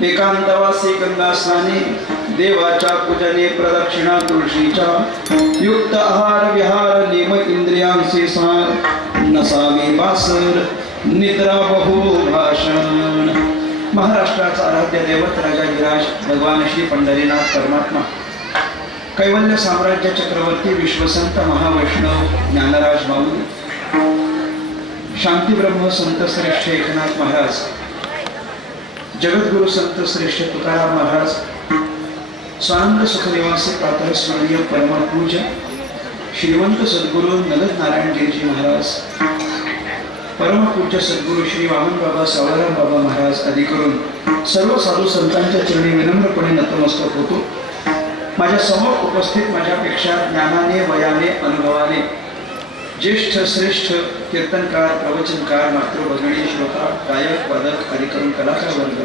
एकांतवासी गंगा स्नाने देवाच्या पूजने प्रदक्षिणा तुळशीच्या युक्त आहार विहार नियम इंद्रियांचे सार नसावे वासर निद्रा बहु भाषण. महाराष्ट्राचा आराध्य दैवत राजाधिराज भगवान श्री पंढरीनाथ परमात्मा, कैवल्य साम्राज्य चक्रवर्ती विश्वसंत महावैष्णव ज्ञानराज माऊली, शांती ब्रह्म संत श्रेष्ठ एकनाथ महाराज, जगद्गुरु संत श्रेष्ठ तुकाराम महाराज, स्वानंद सुखनिवासी प्रातः स्मरणीय परमपूज्य श्रीमंत सद्गुरु नलद नारायणजीजी महाराज, परमपूज्य सद्गुरु श्री वामन बाबा सावळाराम बाबा महाराज आदी करून सर्व साधू संतांच्या चरणी विनम्रपणे नतमस्तक होतो. माझ्या समोर उपस्थित माझ्यापेक्षा ज्ञानाने वयाने अनुभवाने ज्येष्ठ श्रेष्ठ कीर्तनकार प्रवचनकार मातृभगिनी श्रोता गायक वादक आदी करून कलाकार वर्ग,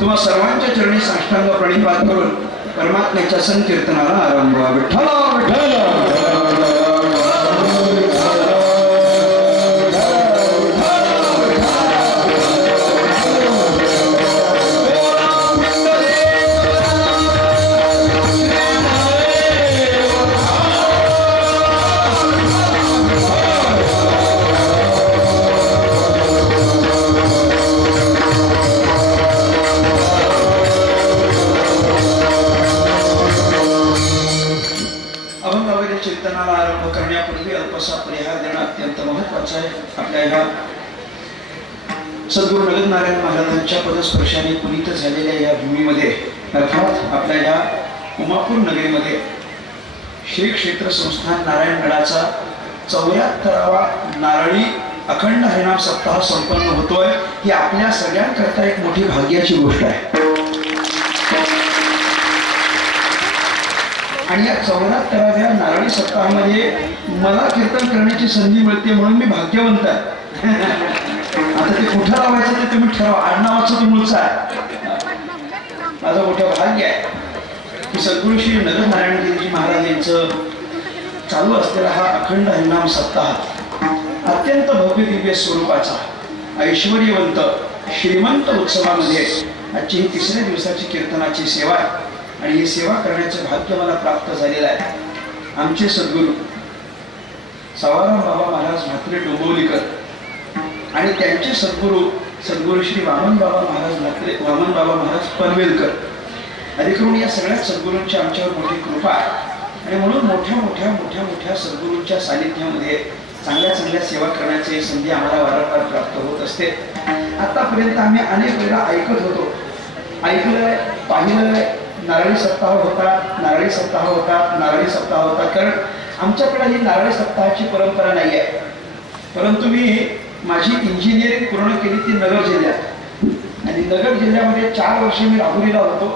तुम्हा सर्वांच्या चरणी साष्टांग प्रणिपात करून परमात्म्याच्या संकीर्तनाला आरंभ. विठ्ठला विठ्ठला. कीर्तनाला आरंभ करण्यापूर्वी अल्पसा परिहार देणं अत्यंत महत्वाचं आहे. आपल्या ह्या सद्गुरु नलद नारायण महाराजांच्या पदस्पर्शाने पुनीत झालेल्या या भूमीमध्ये अर्थात आपल्या या उमापूर नगरीमध्ये श्री क्षेत्र संस्थान नारायणगडाचा 74वा नारळी अखंड हरिनाम सप्ताह संपन्न होतोय. ही आपल्या सगळ्यांकरता एक मोठी भाग्याची गोष्ट आहे. आणि या 74व्या नारळी सप्ताहामध्ये मला कीर्तन करण्याची संधी मिळते म्हणून मी भाग्यवंत आहे. आता ते कुठं लावायचं ते तुम्ही ठरवा. आडनावाचं ते मूळचं आहे. माझं मोठं भाग्य आहे की सद्गुरु श्री नलद नारायणजीजी महाराज यांचं चालू असलेला हा अखंड हरिनाम सप्ताह अत्यंत भव्य दिव्य स्वरूपाचा ऐश्वर्यवंत श्रीमंत उत्सवामध्ये आजची ही 3ऱ्या दिवसाची कीर्तनाची सेवा आहे. आणि ही सेवा करण्याचे भाग्य मला प्राप्त झालेलं आहे. आमचे सद्गुरू सावळाराम बाबा महाराज म्हात्रे डोंबिवलीकर आणि त्यांचे सद्गुरू श्री वामन बाबा महाराज पनवेलकर आदी करून या सगळ्या सद्गुरूंची आमच्यावर मोठी कृपा आहे. आणि म्हणून मोठ्या सद्गुरूंच्या सानिध्यामध्ये चांगल्या सेवा करण्याची संधी आम्हाला वारंवार प्राप्त होत असते. आतापर्यंत आम्ही अनेक वेळा ऐकलंय पाहिलंय, नारळी सप्ताह होता. कारण आमच्याकडे ही नारळी सप्ताहाची परंपरा नाही आहे. परंतु मी माझी इंजिनिअरिंग पूर्ण केली ती नगर जिल्ह्यात. आणि नगर जिल्ह्यामध्ये 4 वर्ष मी राहुरीला होतो.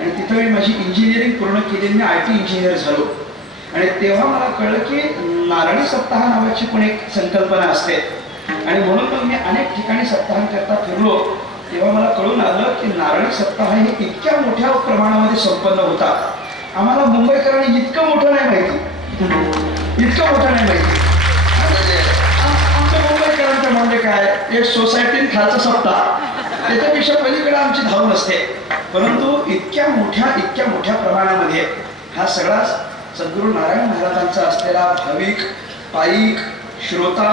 आणि तिथं मी माझी इंजिनिअरिंग पूर्ण केली. मी IT इंजिनियर झालो. आणि तेव्हा मला कळलं की नारळी सप्ताह नावाची पण एक संकल्पना असते. आणि म्हणून मग मी अनेक ठिकाणी सप्ताहांकरता फिरलो. तेव्हा मला कळून आलं की नारळी सप्ताह हे इतक्या मोठ्या प्रमाणामध्ये संपन्न होतात. आम्हाला मुंबईकरांनी इतकं मोठं नाही माहिती. आमच्या मुंबईकरांचं म्हणजे काय, एक सोसायटी खालचा सप्ताह, त्याच्यापेक्षा पलीकडे आमची धाव नसते. परंतु इतक्या मोठ्या प्रमाणामध्ये हा सगळा सद्गुरू नारायण महाराजांचा असलेला भाविक पाईक श्रोता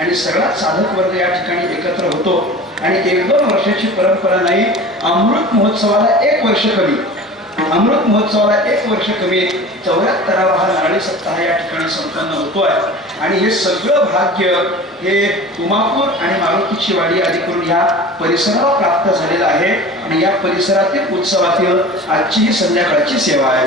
आणि सगळा साधक वर्ग या ठिकाणी एकत्र होतो. आणि 1-2 वर्षाची परंपरा नाही. अमृत महोत्सवाला 1 वर्ष कमी 74वा हा नारळी सप्ताह या ठिकाणी संपन्न होतोय. आणि हे सगळं भाग्य हे उमापूर आणि मारुतीची वाडी आदी करून या परिसराला प्राप्त झालेलं आहे. आणि या परिसरातील उत्सवातील आजची ही संध्याकाळची सेवा आहे.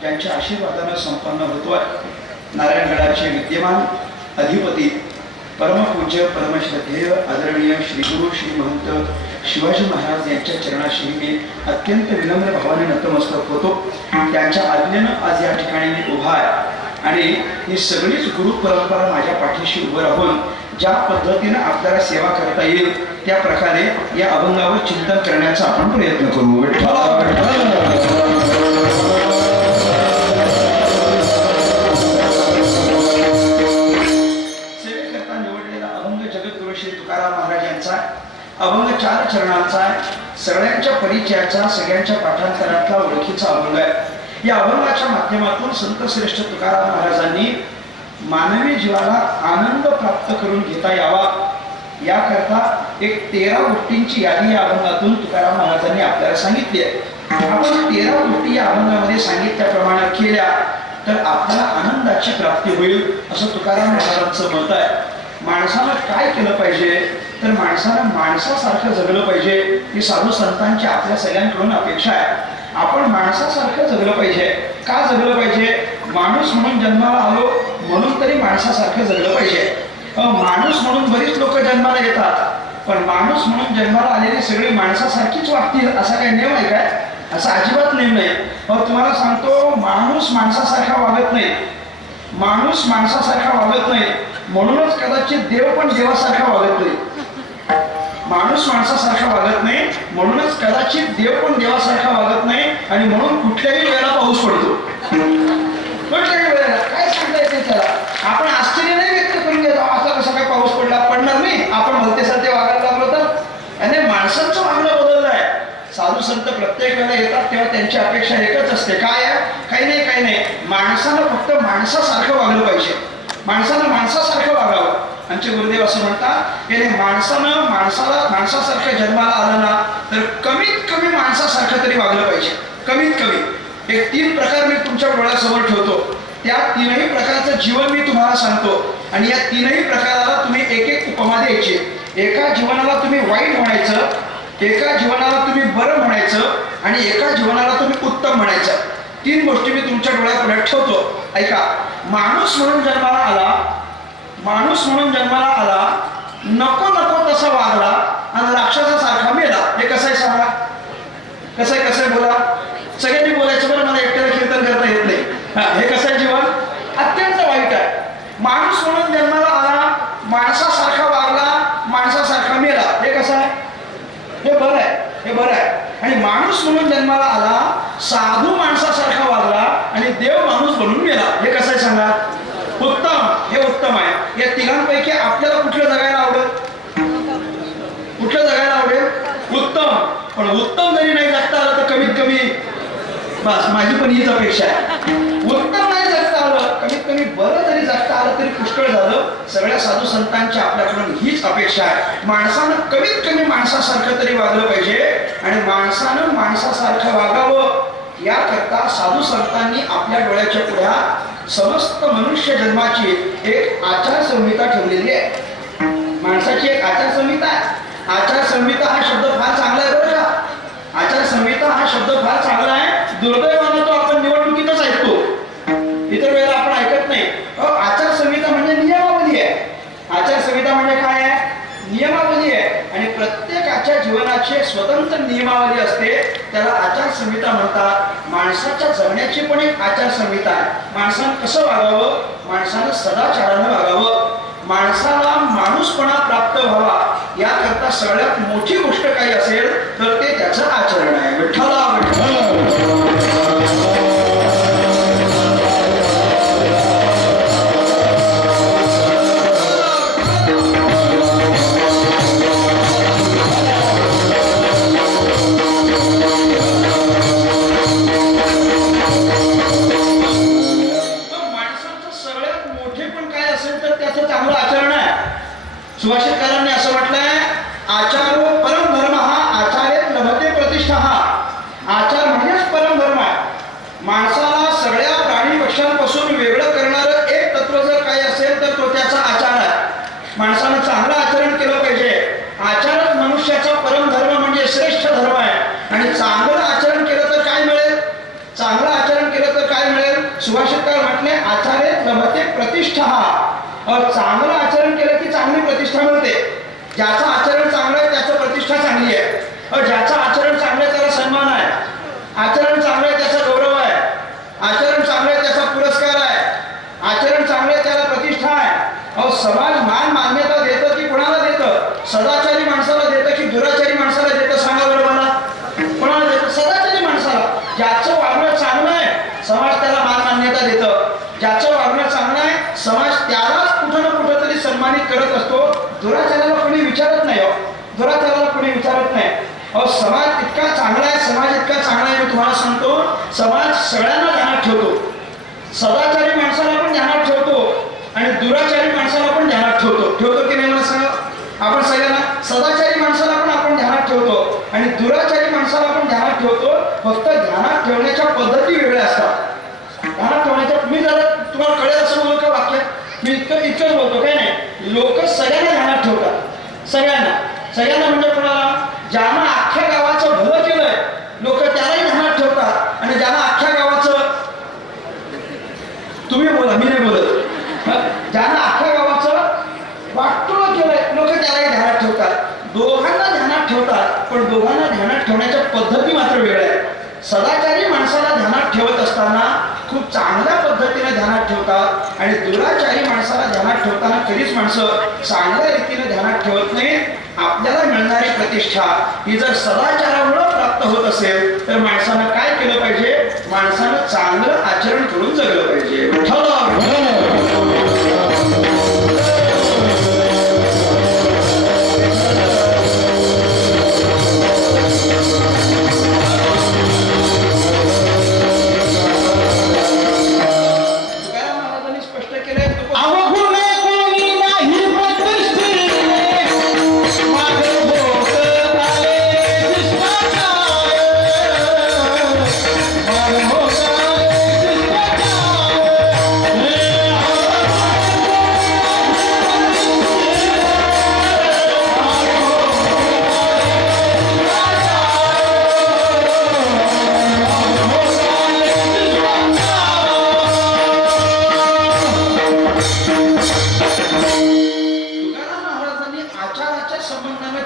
त्यांच्या आशीर्वादाने संपन्न होतोय. नारायणगडाचे विद्यमान अधिपती परमपूज्य परमश्रद्धेय आदरणीय श्रीगुरु श्री महंत शिवाजी महाराज यांच्या चरणाशी मी अत्यंत विनम्र भावाने नतमस्तक होतो. त्यांच्या आज्ञेनं आज या ठिकाणी मी आणि ही सगळीच गुरु परंपरा माझ्या पाठीशी उभं राहून ज्या पद्धतीनं आपल्याला सेवा करता येईल त्या प्रकारे या अभंगावर चिंतन करण्याचा आपण प्रयत्न करू. सेवेकरता निवडलेला अभंग जगद्गुरु श्री तुकाराम महाराज यांचा अभंग 4 चरणांचा आहे. सगळ्यांच्या परिचयाचा, सगळ्यांच्या पाठांतरातला ओळखीचा अभंग आहे. या अभंगाच्या माध्यमातून संत श्रेष्ठ तुकाराम महाराजांनी मानवी जीवाला आनंद प्राप्त करून घेता यावा याकरता एक 13 गोष्टींची यादी या अभंगातून तुकाराम महाराजांनी आपल्याला सांगितली आहे. आपण 13 गोष्टी या अभंगामध्ये सांगितल्याप्रमाणे केल्या तर आपल्याला आनंदाची प्राप्ती होईल असं तुकाराम महाराजांचं मत आहे. माणसानं काय केलं पाहिजे तर माणसानं माणसासारखं जगलं पाहिजे ही साधू संतांची आपल्या सगळ्यांकडून अपेक्षा आहे. आपण माणसासारखं जगलं पाहिजे. का जगलं पाहिजे? माणूस म्हणून जन्माला आलो म्हणून तरी माणसासारखं जगलं पाहिजे. माणूस म्हणून बरीच लोक जन्माला येतात पण माणूस म्हणून जन्माला आलेली सगळी माणसासारखीच वागतील असा काही नियम आहे काय? असा अजिबात नियम नाही. तुम्हाला सांगतो, माणूस माणसासारखा वागत नाही. माणूस माणसासारखा वागत नाही म्हणूनच कदाचित देव पण देवासारखा वागत नाही. माणूस माणसासारखा वागत नाही म्हणूनच कदाचित देव पण देवासारखा वागत नाही आणि म्हणून कुठल्याही वेळेला पाऊस पडतो. कुठल्याही वेळेला काय सांगता येते त्याला. आपण आश्चर्य नाही व्यक्त करून घेतो असा कसा काय पाऊस पडणार नाही आपण भलते सारखे वागायला लागलो तर. आणि माणसांचं वागणं बदललं आहे. साधू संत प्रत्येक वेळेला येतात तेव्हा त्यांची अपेक्षा एकच असते. काय आहे? काही नाही. माणसानं फक्त माणसासारखं वागलं पाहिजे. माणसानं माणसासारखं वागावं. आमचे गुरुदेव असं म्हणतात की माणसानं माणसासारखं जन्माला आलं ना तर कमीत कमी माणसासारखं तरी वागलं पाहिजे. कमीत कमी एक 3 प्रकार मी तुमच्या डोळ्यासमोर ठेवतो. त्या 3ही प्रकारचं जीवन मी तुम्हाला सांगतो आणि या 3ही प्रकाराला तुम्ही एक उपमा द्यायची. एका जीवनाला तुम्ही वाईट म्हणायचं, एका जीवनाला तुम्ही बरं म्हणायचं आणि एका जीवनाला तुम्ही उत्तम म्हणायचं. 3 गोष्टी मी तुमच्या डोळ्यापुढे ठेवतो. ऐका. माणूस म्हणून जन्माला आला नको तसा वागला आणि राक्षसासारखा मेला. हे कसं आहे सांगा? कसं आहे बोला. सगळ्यांनी बोलायचं बरं, मला एकट्याला कीर्तन करता येत नाही. हे कसं आहे जीवन? अत्यंत वाईट आहे. माणूस म्हणून जन्माला आला, माणसासारखा वागला, माणसासारखा मेला. हे कसं आहे? हे बरं आहे. आणि माणूस म्हणून जन्माला आला, साधू माणसासारखा वागला आणि देव माणूस बनून मेला. हे कसं आहे सांगा? उत्तम. हे उत्तम आहे. या 3पैकी आपल्याला कुठलं जगायला आवडेल? उत्तम. पण उत्तम जरी नाही जगता आलं तर कमीत कमी बस माझी पण हीच अपेक्षा आहे. उत्तम नाही जगता आलं, कमीत कमी बरं जरी जगता आलं तरी पुष्कळ झालं. सगळ्या साधू संतांची आपल्याकडून हीच अपेक्षा आहे. माणसानं कमीत कमी माणसासारखं तरी वागलं पाहिजे आणि माणसानं माणसासारखं वागावं याकरता साधू संतांनी आपल्या डोळ्याच्या पुढ्यात समस्त मनुष्य जन्माची एक आचारसंहिता ठेवलेली आहे. माणसाची एक आचारसंहिता आहे. आचारसंहिता हा शब्द फार चांगला आहे बरं का. आचारसंहिता हा शब्द फार चांगला आहे. दुर्दैवानं तो आपण निवडणुकीतच ऐकतो, इतर वेळेला आपण ऐकत नाही. आचारसंहिता म्हणजे नियमावली आहे. आचारसंहिता म्हणजे काय आहे? नियमावली आहे. आणि प्रत्येकाच्या जीवनाची स्वतंत्र नियमावली असते, त्याला आचारसंहिता म्हणतात. माणसाच्या जगण्याची पण एक आचारसंहिता आहे. माणसानं कसं वागावं? माणसानं सदाचारानं वागावं. माणसाला माणूसपणा प्राप्त व्हावा याकरता सगळ्यात मोठी गोष्ट काही असेल तर ते त्याचं आचरण आहे. विठ्ठला विठ्ठल. सुभाषितकारांनी असं म्हटलंय, आचारो परम धर्म हा आचार्यात लभते प्रतिष्ठा. हा आचार म्हणजेच परम धर्म आहे. माणसाला सगळ्या प्राणी पक्ष्यांपासून वेगळं करणारं एक तत्व जर काही असेल तर तो त्याचा आचार आहे. माणसानं चांगलं आचरण केलं पाहिजे. आचारच मनुष्याचा परम धर्म म्हणजे श्रेष्ठ धर्म आहे. आणि चांगलं आचरण केलं तर काय मिळेल? चांगलं आचरण केलं तर काय मिळेल? सुभाषितकार म्हटले, आचार्यात लभते प्रतिष्ठा. चांगलं आचरण केलं की चांगली प्रतिष्ठा मिळते. ज्याचं आचरण चांगलं आहे त्याचं प्रतिष्ठा चांगली आहे. ज्याचं आचरण चांगलं आहे त्याला सन्मान आहे. आचरण चांगलं आहे त्याचा गौरव आहे. आचरण चांगलं आहे त्याचा पुरस्कार आहे. समाज मान मान्यता देतं की कोणाला देतं? सदाचारी माणसाला देतं की दुराचारी माणसाला देतं? सांगा बरं मला. कोणाला देतं? सदाचारी माणसाला. ज्याचं वागणं चांगलं आहे समाज त्याला मान मान्यता देतं. ज्याचं वागणं चांगलं आहे समाज त्यालाच कुठं ना कुठं तरी सन्मानित करत असतो. दुराचाराला कोणी विचारत नाही. दुराचाराला कोणी विचारत नाही. समाज इतका चांगला आहे, समाज इतका चांगला आहे, मी तुम्हाला सांगतो, समाज सगळ्यांना ध्यानात ठेवतो. सदाचारी माणसाला पण ध्यानात ठेवतो आणि दुराचारी माणसाला पण ध्यानात ठेवतो की नाही मला सांगा? आपण सगळ्यांना सदाचारी माणसाला पण आपण ध्यानात ठेवतो आणि दुराचारी माणसाला पण ध्यानात ठेवतो. फक्त ध्यानात ठेवण्याच्या पद्धती वेगळ्या असतात. ध्यानात ठेवण्याच्या, मी जरा तुम्हाला कळेल असं बोलू का वाक्य? मी इतकंच बोलतो, काय नाही. लोक सगळ्यांना ध्यानात ठेवतात. सगळ्यांना म्हणजे कोणाला? ज्यानं अख्ख्या गावाचं भलं केलंय लोक त्यालाही ध्यानात ठेवतात आणि ज्यानं अख्ख्या गावाचं, तुम्ही बोला मी नाही बोलत, ज्यानं अख्ख्या गावाचं वाटोळं केलंय लोक त्यालाही ध्यानात ठेवतात. दोघांना ध्यानात ठेवतात पण दोघांना ध्यानात ठेवण्याच्या पद्धती मात्र वेगळ्या आहेत. सदाचारी माणसाला ध्यानात ठेवत असताना खूप चांगल्या पद्धतीने ध्यानात ठेवतात आणि दुराचारी माणसाला ध्यानात ठेवताना कधीच माणसं चांगल्या रीतीने ध्यानात ठेवत नाही. आपल्याला मिळणारी प्रतिष्ठा ही जर सदाचारामुळे प्राप्त होत असेल तर माणसानं काय केलं पाहिजे? माणसानं चांगलं आचरण करून जगलं पाहिजे.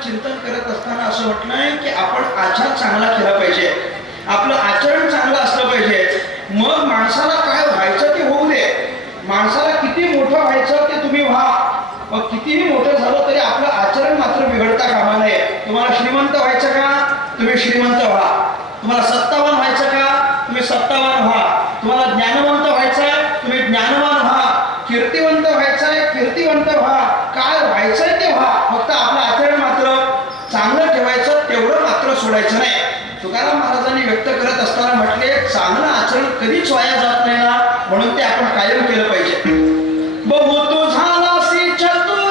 चिंतन करत असताना असं म्हटलंय की आपण आचार चांगला केला पाहिजे, आपलं आचरण चांगलं असलं पाहिजे. मग माणसाला काय व्हायचं ते होऊ दे. माणसाला किती मोठं व्हायचं ते तुम्ही व्हा. मग कितीही मोठं झालं तरी आपलं आचरण मात्र बिघडता कामा नये. तुम्हाला श्रीमंत व्हायचं का? तुम्ही श्रीमंत व्हा. तुम्हाला सत्तावान व्हायचं का? तुम्ही सत्तावान व्हा. तुम्हाला ज्ञानवंत व्हायचंय? तुम्ही ज्ञानवान व्हा. कीर्तिवंत व्हायचंय? कीर्तिवंत व्हा. काय व्हायचंय ते व्हा. फक्त आपलं आचरण मात्र चांगलं ठेवायचं, तेवढं मात्र सोडायचं नाही. तुकाराम महाराजांनी व्यक्त करत असताना म्हटले, चांगलं आचरण कधीच वाया जात नाही ना, म्हणून ते आपण कायम केलं पाहिजे. बहुत झालासी चतुरशाह,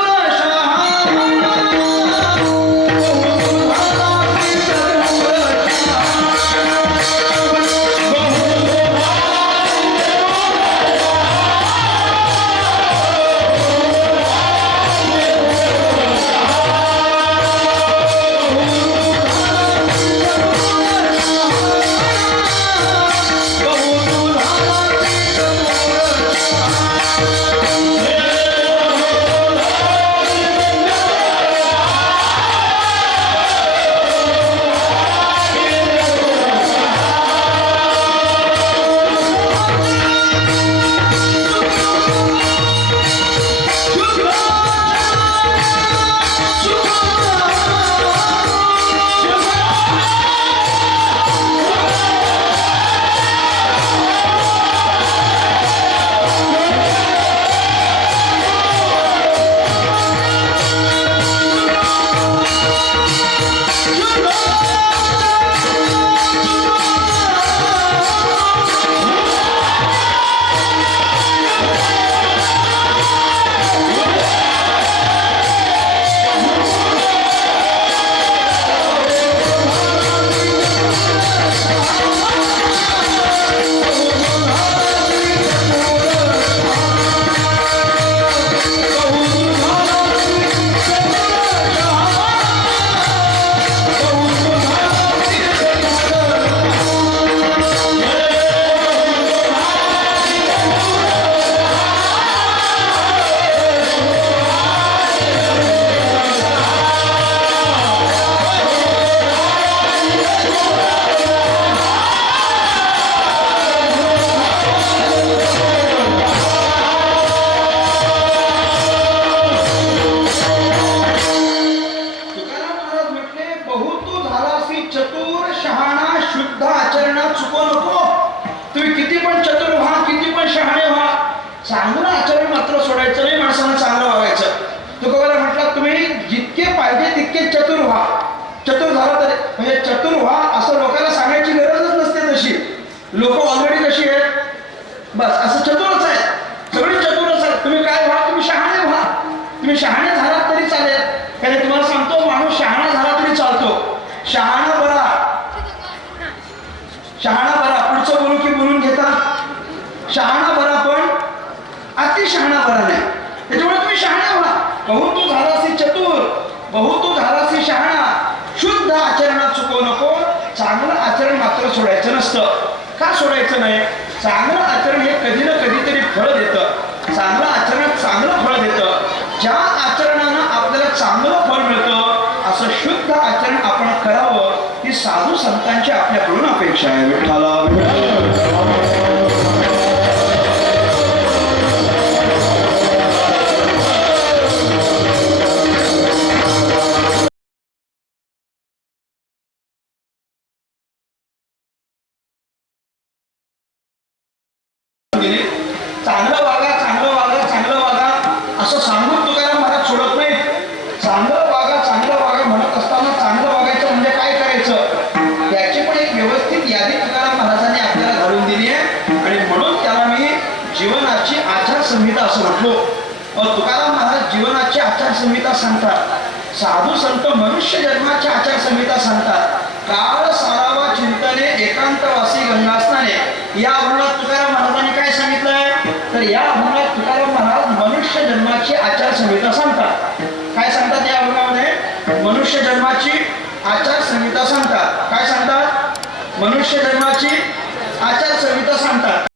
असं चतुरच आहे, सगळे चतुरच आहेत. तुम्ही काय व्हा, तुम्ही शहाणे व्हा. तुम्ही शहाणे झालात तरी चालेल. कारण तुम्हाला सांगतो, माणूस शहाणा झाला तरी चालतो. शहाणा बरा, शहाणा बरा. पुढचं बोलू की बोलून घेता? शहाणा बरा पण अति शहाणा बरा नाही. त्याच्यामुळे तुम्ही शहाणा व्हा. बहु तू झालासी चतुर, बहु तू झालासी शहाणा. शुद्ध आचरणात चुकवू नको. चांगलं आचरण मात्र सोडायचं नसतं. का सोडायचं नाही? चांगलं आचरण हे कधी ना कधीतरी फळ देतं. चांगलं आचरण चांगलं फळ देतं. ज्या आचरणानं आपल्याला चांगलं फळ मिळतं असं शुद्ध आचरण आपण करावं, ही साधू संतांची आपल्याकडून अपेक्षा आहे. विठ्ठला चांगलं वागा, चांगलं वागा, चांगलं वागा असं सांगून तुकाराम महाराज सोडत नाही. चांगलं वागा, चांगलं वागा म्हणत असताना चांगलं वागायचं म्हणजे काय करायचं याची पण एक व्यवस्थित यादी तुकाराम महाराजांनी आपल्याला घालून दिली आहे. आणि म्हणून त्याला मी जीवनाची आचारसंहिता असं म्हटलो. तुकाराम महाराज जीवनाची आचारसंहिता सांगतात. साधू संत मनुष्य जन्माची आचारसंहिता सांगतात. काळ सारावा चिंतने एकांतवासी गंगास्नाने. या अभंगात तुकाराम महाराजांनी काय सांगितलंय? तर या अभंगात तुकाराम महाराज मनुष्य जन्माची आचारसंहिता सांगतात. काय सांगतात या अभंगामध्ये? मनुष्य जन्माची आचारसंहिता सांगतात. काय सांगतात? मनुष्य जन्माची आचारसंहिता सांगतात.